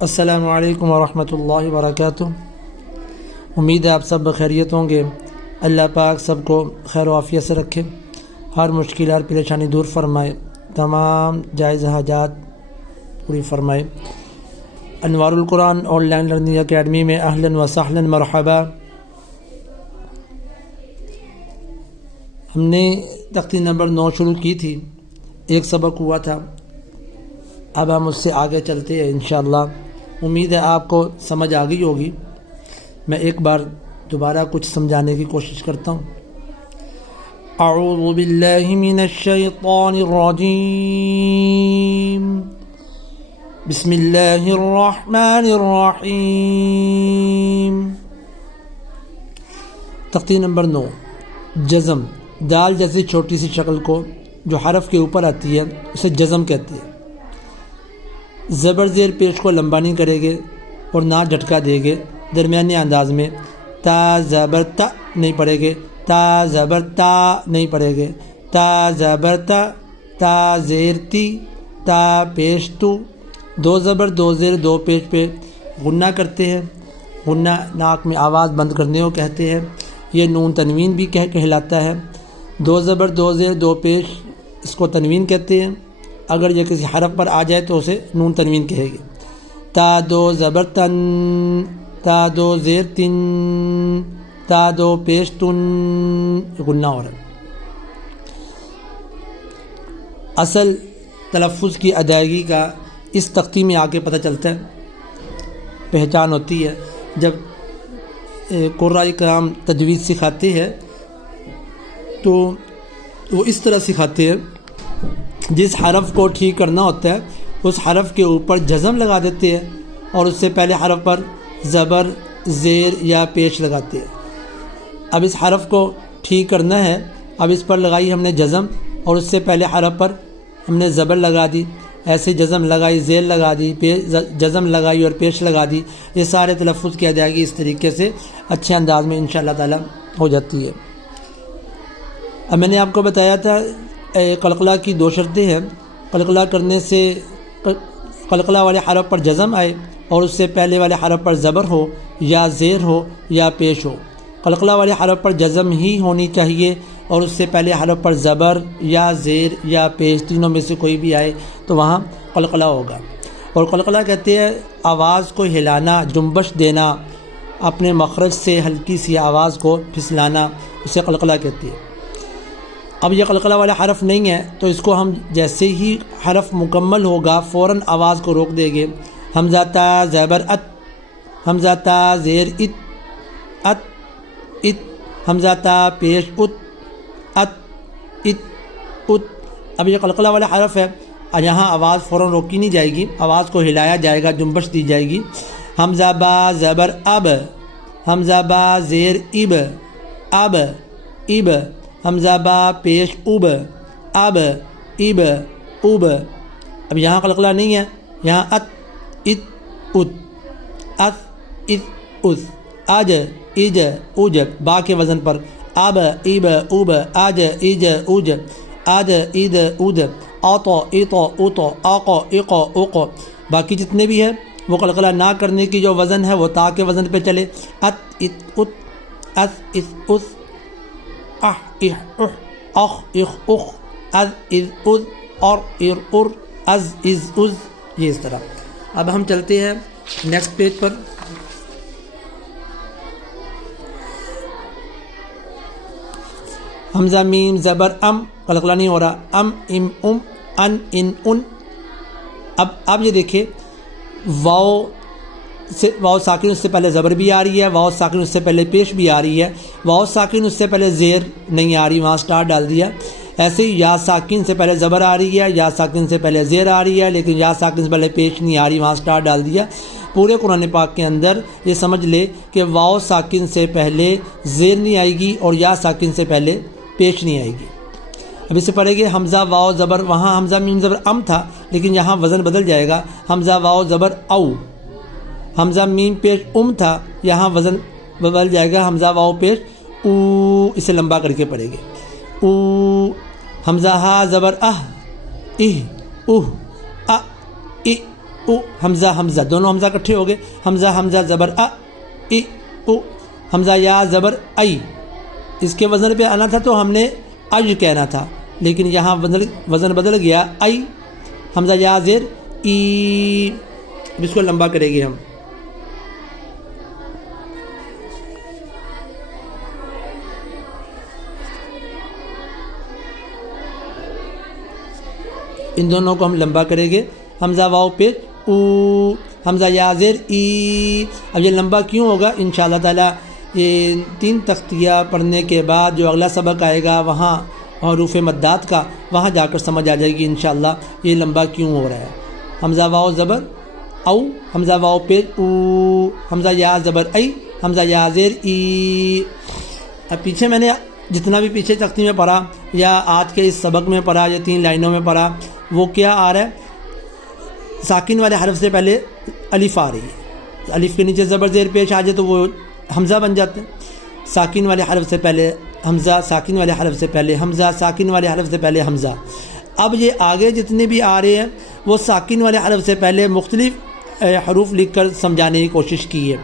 السلام علیکم ورحمۃ اللہ وبرکاتہ۔ امید ہے آپ سب خیریت ہوں گے۔ اللہ پاک سب کو خیر و عافیت سے رکھے، ہر مشکل ہر پریشانی دور فرمائے، تمام جائز حاجات پوری فرمائے۔ انوار القرآن آن لائن لرننگ اکیڈمی میں اہلا و سہلا مرحبا۔ ہم نے تختی نمبر 9 شروع کی تھی، ایک سبق ہوا تھا، اب ہم اس سے آگے چلتے ہیں انشاءاللہ۔ امید ہے آپ کو سمجھ آ گئی ہوگی۔ میں ایک بار دوبارہ کچھ سمجھانے کی کوشش کرتا ہوں۔ اعوذ باللہ من الشیطان الرجیم، بسم اللہ الرحمن الرحیم۔ تختی نمبر 9، جزم۔ دال جیسی چھوٹی سی شکل کو جو حرف کے اوپر آتی ہے اسے جزم کہتے ہیں۔ زبر زیر پیش کو لمبا نہیں کرے گے اور نہ جھٹکا دے گے، درمیانی انداز میں تا زبر تا نہیں پڑھے گے، تا زبر تا نہیں پڑھے گے، تا زبر تا، تا زیر تی، تا پیش تو۔ 2 زبر 2 زیر 2 پیش پہ غنہ کرتے ہیں۔ غنہ ناک میں آواز بند کرنے کو کہتے ہیں، یہ نون تنوین بھی کہلاتا ہے۔ 2 زبر 2 زیر 2 پیش اس کو تنوین کہتے ہیں۔ اگر یہ کسی حرف پر آ جائے تو اسے نون تنوین کہے گی۔ تا 2 زبر تن، تا 2 زیر تن، تا 2 پیش تن، غنہ ہو رہا ہے۔ اصل تلفظ کی ادائیگی کا اس تختی میں آ کے پتہ چلتا ہے، پہچان ہوتی ہے۔ جب قراء کرام تجوید سکھاتے ہیں تو وہ اس طرح سکھاتے ہیں، جس حرف کو ٹھیک کرنا ہوتا ہے اس حرف کے اوپر جزم لگا دیتے ہیں اور اس سے پہلے حرف پر زبر زیر یا پیش لگاتے ہیں۔ اب اس حرف کو ٹھیک کرنا ہے، اب اس پر لگائی ہم نے جزم اور اس سے پہلے حرف پر ہم نے زبر لگا دی، ایسے جزم لگائی، زیر لگا دی، جزم لگائی اور پیش لگا دی۔ یہ سارے تلفظ کی ادائیگی اس طریقے سے اچھے انداز میں انشاءاللہ تعالی ہو جاتی ہے۔ اب میں نے آپ کو بتایا تھا قلقلہ کی 2 شرطیں ہیں۔ قلقلہ کرنے سے قلقلہ والے حرف پر جزم آئے اور اس سے پہلے والے حرف پر زبر ہو یا زیر ہو یا پیش ہو۔ قلقلہ والے حرف پر جزم ہی ہونی چاہیے اور اس سے پہلے حرف پر زبر یا زیر یا پیش، تینوں میں سے کوئی بھی آئے تو وہاں قلقلہ ہوگا۔ اور قلقلہ کہتے ہیں آواز کو ہلانا، جنبش دینا، اپنے مخرج سے ہلکی سی آواز کو پھسلانا، اسے قلقلہ کہتے ہیں۔ اب یہ قلقلہ والا حرف نہیں ہے تو اس کو ہم جیسے ہی حرف مکمل ہوگا فوراً آواز کو روک دیں گے۔ حمزہ تا زبر ات، حمزہ تا زیر ات، ات ات، حمزہ تا پیش ات، ات ات ات۔ اب یہ قلقلہ والا حرف ہے، یہاں آواز فوراً روکی نہیں جائے گی، آواز کو ہلایا جائے گا، جنبش دی جائے گی۔ حمزہ با زبر اب، حمزہ با زیر اب، اب اب، حمزہ با پیش اب، اب اب اب۔ اب یہاں قلقلہ نہیں ہے، یہاں ات ات ات، ات ات ات، اج اج اج، با کے وزن پر، اب اب اب، اج اج اج، اد اد اد، اطو اطو اطو، اقو اقو اقو۔ باقی جتنے بھی ہیں وہ قلقلہ نہ کرنے کی جو وزن ہے وہ تا کے وزن پہ چلے۔ ات ات ات، اس اس اس، اح اح اح، اخ اخ اخ، از از از، اور ار ار، از از از، یہ اس طرح۔ اب ہم چلتے ہیں نیکسٹ پیج پر۔ حمزہ میم زبر ام، قلقلہ نہیں ہو رہا، ام ام ام، ان ان ان۔ اب یہ دیکھیں واو ساکن اس سے پہلے زبر بھی آ رہی ہے، واو ساکن اس سے پہلے پیش بھی آ رہی ہے، واو ساکن اس سے پہلے زیر نہیں آ رہی، وہاں سٹار ڈال دیا۔ ایسے ہی یا ساکن سے پہلے زبر آ رہی ہے، یا ساکن سے پہلے زیر آ رہی ہے، لیکن یا ساکن سے پہلے پیش نہیں آ رہی، وہاں سٹار ڈال دیا۔ پورے قرآن پاک کے اندر یہ سمجھ لے کہ واو ساکن سے پہلے زیر نہیں آئے گی اور یا ساکن سے پہلے پیش نہیں آئے گی۔ اب اسے پڑھیں گے حمزہ واو زبر، وہاں حمزہ میم زبر ام تھا لیکن یہاں وزن بدل جائے گا، حمزہ واو زبر او۔ حمزہ میم پیش ام تھا، یہاں وزن بدل جائے گا، حمزہ واو پیش او، اسے لمبا کر کے پڑھیں گے، او۔ حمزہ ہا زبر اہ، اہ اوہ، ا ای او حمزہ حمزہ دونوں حمزہ اکٹھے ہو گئے، حمزہ حمزہ زبر ای او، حمزہ یا زبر ای، اس کے وزن پہ آنا تھا تو ہم نے اج کہنا تھا، لیکن یہاں وزن بدل گیا ای، حمزہ یا زیر ای، اب اس کو لمبا کرے گے ہم، ان دونوں کو ہم لمبا کریں گے، حمزہ واو پیش او، حمزہ یا زیر ای۔ اب یہ لمبا کیوں ہوگا؟ انشاءاللہ تعالی یہ 3 تختیہ پڑھنے کے بعد جو اگلا سبق آئے گا وہاں حروف مدات کا، وہاں جا کر سمجھ آ جائے گی انشاءاللہ یہ لمبا کیوں ہو رہا ہے۔ حمزہ واو زبر او، حمزہ واو پیش او، حمزہ یا زبر ای، حمزہ یا زیر ای۔ اب پیچھے میں نے جتنا بھی پیچھے تختی میں پڑھا یا آج کے اس سبق میں پڑھا یا 3 لائنوں میں پڑھا، وہ کیا آ رہا ہے؟ ساکن والے حرف سے پہلے الف آ رہی ہے، الف کے نیچے زبر زیر پیش آ جائے تو وہ حمزہ بن جاتے ہیں، ساکن والے حرف سے پہلے حمزہ، ساکن والے حرف سے پہلے حمزہ، ساکن والے حرف سے پہلے حمزہ۔ اب یہ آگے جتنے بھی آ رہے ہیں وہ ساکن والے حرف سے پہلے مختلف حروف لکھ کر سمجھانے کی کوشش کی ہے۔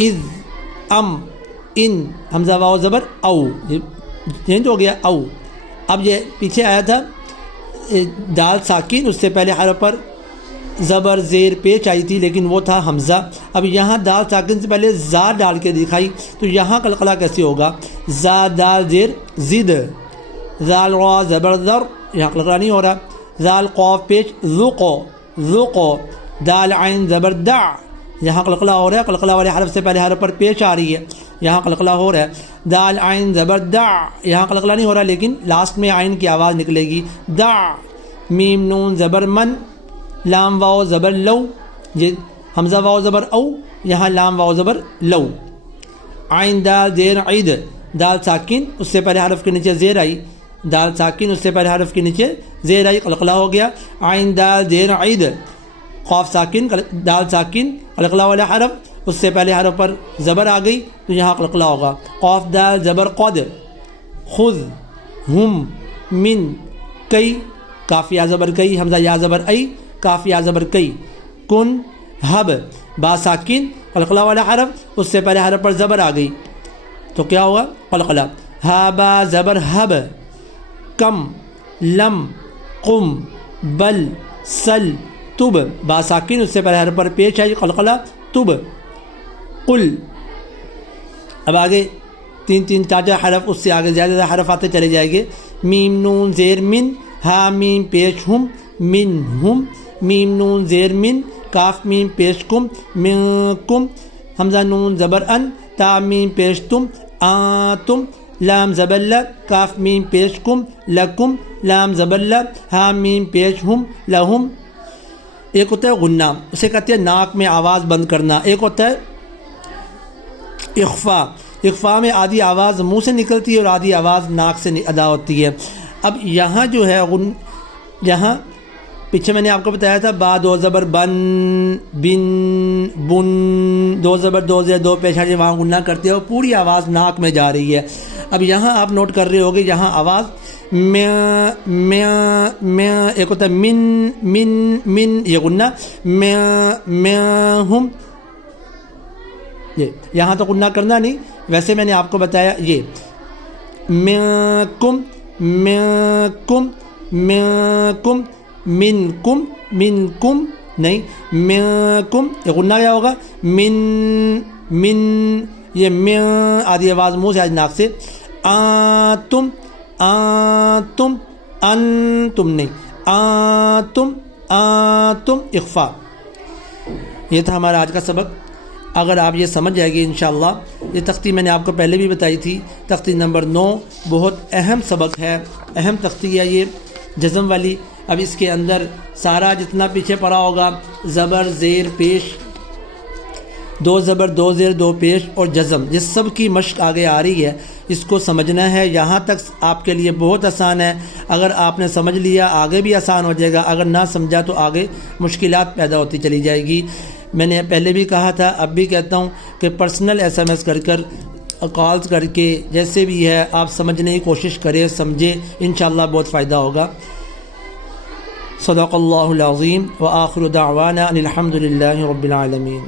اذ، ام، ان، حمزہ واو زبر او، چینج ہو گیا او۔ اب یہ پیچھے آیا تھا دال ساکن، اس سے پہلے حرف پر زبر زیر پیش آئی تھی لیکن وہ تھا حمزہ۔ اب یہاں دال ساکن سے پہلے زا ڈال کے دکھائی تو یہاں قلقلہ کیسے ہوگا؟ زا دال زیر زد، زال را زبر در، یہاں قلقلہ نہیں ہو رہا۔ زال قاف پیش ذوقو، ذوقو، دال عین زبر دع، یہاں قلقلہ ہو رہا ہے، قلقلہ والے حرف سے پہلے حرف پر پیش آ رہی ہے، یہاں قلقلہ ہو رہا ہے۔ دال عین زبر دع، یہاں قلقلہ نہیں ہو رہا لیکن لاسٹ میں عین کی آواز نکلے گی، دع۔ میم نون زبر من، لام واو زبر لو، یہ حمزہ واو زبر او، یہاں لام واو زبر لو۔ عین دال زیر عید، دال ساکن اس سے پہلے حرف کے نیچے زیر آئی، دال ساکن اس سے پہلے حرف کے نیچے زیر آئی، قلقلہ ہو گیا۔ عین دال زیر عید، قاف ساکن، دال ساکن، قلقلہ والا حرف، اس سے پہلے حرف پر زبر آ گئی تو یہاں قلقلہ ہوگا۔ قاف دال زبر قد، خذ، ہم، من، کئی، کاف یا زبر کئی، حمزہ یا زبر ای، کاف یا زبر کئی۔ کن، حب، با ساکن، قلقلہ والا حرف، اس سے پہلے حرف پر زبر آ گئی تو کیا ہوگا؟ قلقلہ۔ ہا با زبر حب، کم، لم، قم، بل، سل، تب، با ساکن اس سے پہلے حرف پر پیش آئی، قلقلہ، تب۔ قل، اب آگے 3 4 حرف، اس سے آگے زیادہ حرف آتے چلے جائیں گے۔ میم نون زیر من، ہا میم پیش ہم، من ہم، میم نون زیر من، کاف میم پیش کم، من کم، حمزہ نون زبر ان، تا میم پیش تم، آتم، لام زبر ل، کاف میم پیش کم، لکم، لام زبر ل، ہا میم پیش ہم، لہم۔ ایک ہوتا ہے غنہ، اسے کہتے ہیں ناک میں آواز بند کرنا، ایک ہوتا ہے اخفا، اخفا میں آدھی آواز منہ سے نکلتی ہے اور آدھی آواز ناک سے ادا ہوتی ہے۔ اب یہاں جو ہے یہاں پیچھے میں نے آپ کو بتایا تھا با 2 زبر بن، بن، بن، 2 زبر 2 زیر 2 پیش آ جائے، وہاں غنہ کرتے ہو، پوری آواز ناک میں جا رہی ہے۔ اب یہاں آپ نوٹ کر رہے ہوگے یہاں آواز میں ایک ہوتا ہے من، من، من، یہ غنہ، میں ہم، یہ یہاں تو غنہ کرنا نہیں، ویسے میں نے آپ کو بتایا یہ میں کم، میں کم، میں کم، من کم، من کم نہیں، میں کم، یہ غنہ کیا ہوگا؟ من، من، یہ میں آدھی آواز منہ سے آج ناک سے۔ آتم، آتم، انتم نہیں، آتم، آتم، اخفا۔ یہ تھا ہمارا آج کا سبق۔ اگر آپ یہ سمجھ جائے گے انشاءاللہ، یہ تختی میں نے آپ کو پہلے بھی بتائی تھی، تختی نمبر 9 بہت اہم سبق ہے، اہم تختی ہے یہ جزم والی۔ اب اس کے اندر سارا جتنا پیچھے پڑا ہوگا زبر زیر پیش، 2 زبر 2 زیر 2 پیش اور جزم، یہ سب کی مشق آگے آ رہی ہے، اس کو سمجھنا ہے۔ یہاں تک آپ کے لیے بہت آسان ہے، اگر آپ نے سمجھ لیا آگے بھی آسان ہو جائے گا، اگر نہ سمجھا تو آگے مشکلات پیدا ہوتی چلی جائے گی۔ میں نے پہلے بھی کہا تھا، اب بھی کہتا ہوں کہ پرسنل SMS کر کر، کالز کر کے، جیسے بھی ہے آپ سمجھنے کی کوشش کریں، سمجھیں، انشاءاللہ بہت فائدہ ہوگا۔ صدق اللہ العظیم وآخر دعوانا ان الحمد للہ رب العالمین.